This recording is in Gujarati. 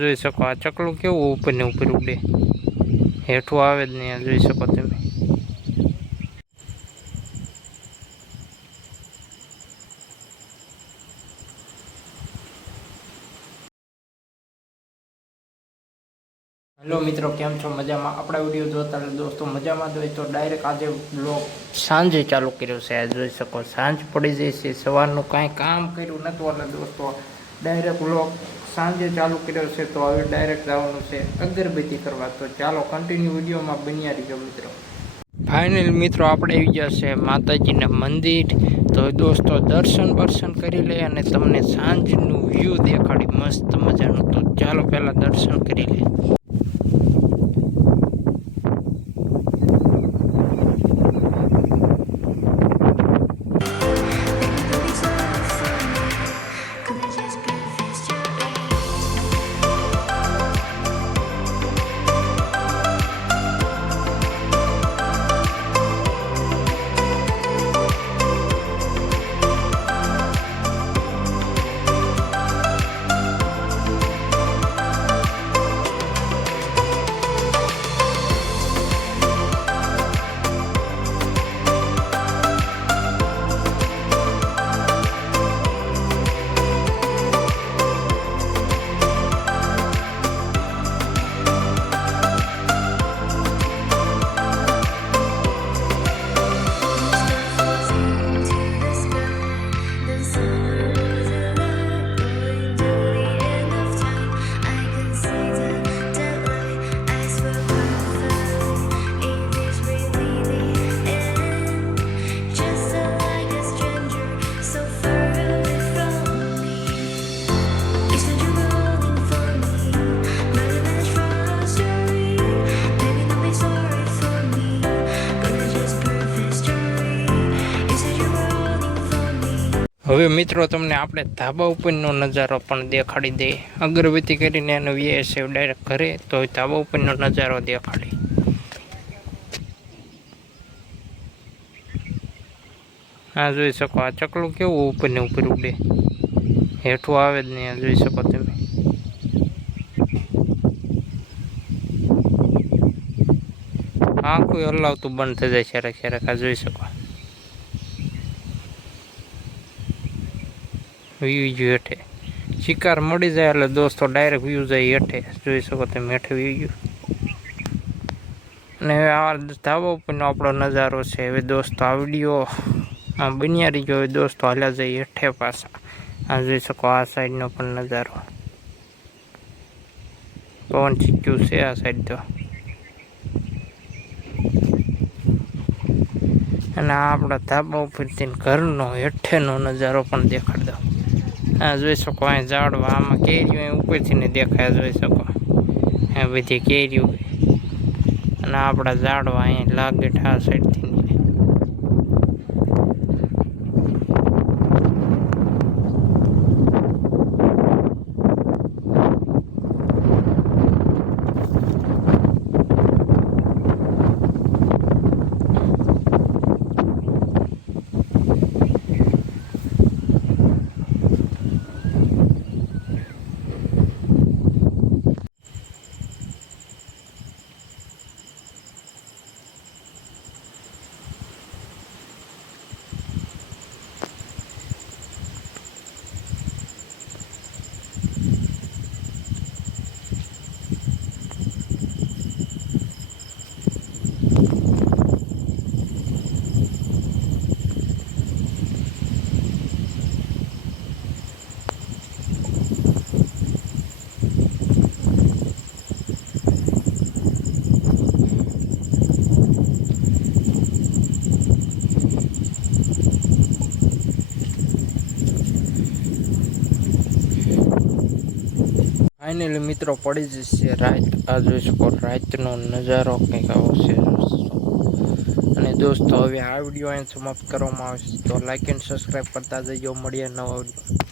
જોઈ શકો આ ચકલું કેવું ઉપર ને ઉપર ઉડે, હેઠું આવે જ નહીં. જોઈ શકો તમે. હેલો મિત્રો, કેમ છો? મજામાં? આપણા વિડીયો જોતા દોસ્તો મજામાં જોઈએ તો ડાયરેક્ટ આજે બ્લોગ સાંજે ચાલુ કર્યો છે. આ જોઈ શકો સાંજ પડી જાય છે, સવારનું કાંઈ કામ કર્યું નહોતું એટલે દોસ્તો ડાયરેક્ટ બ્લોગ સાંજે ચાલુ કર્યો છે. તો હવે ડાયરેક્ટ જવાનું છે અગરબત્તી કરવા. તો ચાલો કન્ટિન્યુ વિડીયોમાં બન્યા રહીજો મિત્રો. ફાઇનલ મિત્રો આપણે આવી ગયા છે માતાજીના મંદિર. તો દોસ્તો દર્શન કરી લે અને તમને સાંજનું વ્યૂ દેખાડી મસ્ત મજાનું. તો ચાલો પહેલાં દર્શન કરી લે. હવે મિત્રો તમને આપણે ધાબા ઉપરનો નજારો પણ દેખાડી દે. અગરબત્તી કરીને એનો વ્યય છે ડાયરેક્ટ ઘરે. તો ધાબા ઉપરનો નજારો દેખાડી. આ જોઈ શકો આ ચકલું કેવું ઉપર ને ઉપર ઉડે, હેઠું આવે જ નહીં. જોઈ શકો તમે. આખું હલાવતું બંધ થઈ જાય ક્યારેક ક્યારેક. આ જોઈ શકો વ્યૂ ગયું હેઠે. શિકાર મળી જાય એટલે દોસ્તો ડાયરેક્ટ વ્યૂ જાય હેઠે. જોઈ શકો તમે હેઠે વ્યૂ ગયું. અને હવે આ ધાબા ઉપરનો આપણો નજારો છે. હવે દોસ્તો આ વિડીયો બન્યા રહીજો. હવે દોસ્તો હાલ્યા જાય હેઠે પાછા. આ જોઈ શકો આ સાઈડનો પણ નજારો. પવન ચીક્યું છે આ સાઈડ તો. અને આ આપણા ધાબા ઉપરથી ઘરનો હેઠેનો નજારો પણ દેખાડી દો. આ જોઈ શકો અહીં ઝાડવા, આમાં કેરીઓ ઉપરથી ને દેખાય. જોઈ શકો આ બધી કેરીઓ અને આપણા ઝાડવા અહીંયા લાગે આ સાઈડથી. ફાઇનલી મિત્રો પડી જશે રાત. આ જોઈ શકો રાતનો નજારો કંઈક આવો છે. અને દોસ્તો હવે આ વિડીયો અહીં સમાપ્ત કરવામાં આવશે. તો લાઈક એન્ડ સબસ્ક્રાઈબ કરતા જજો. મળીએ નવા વિડીયો.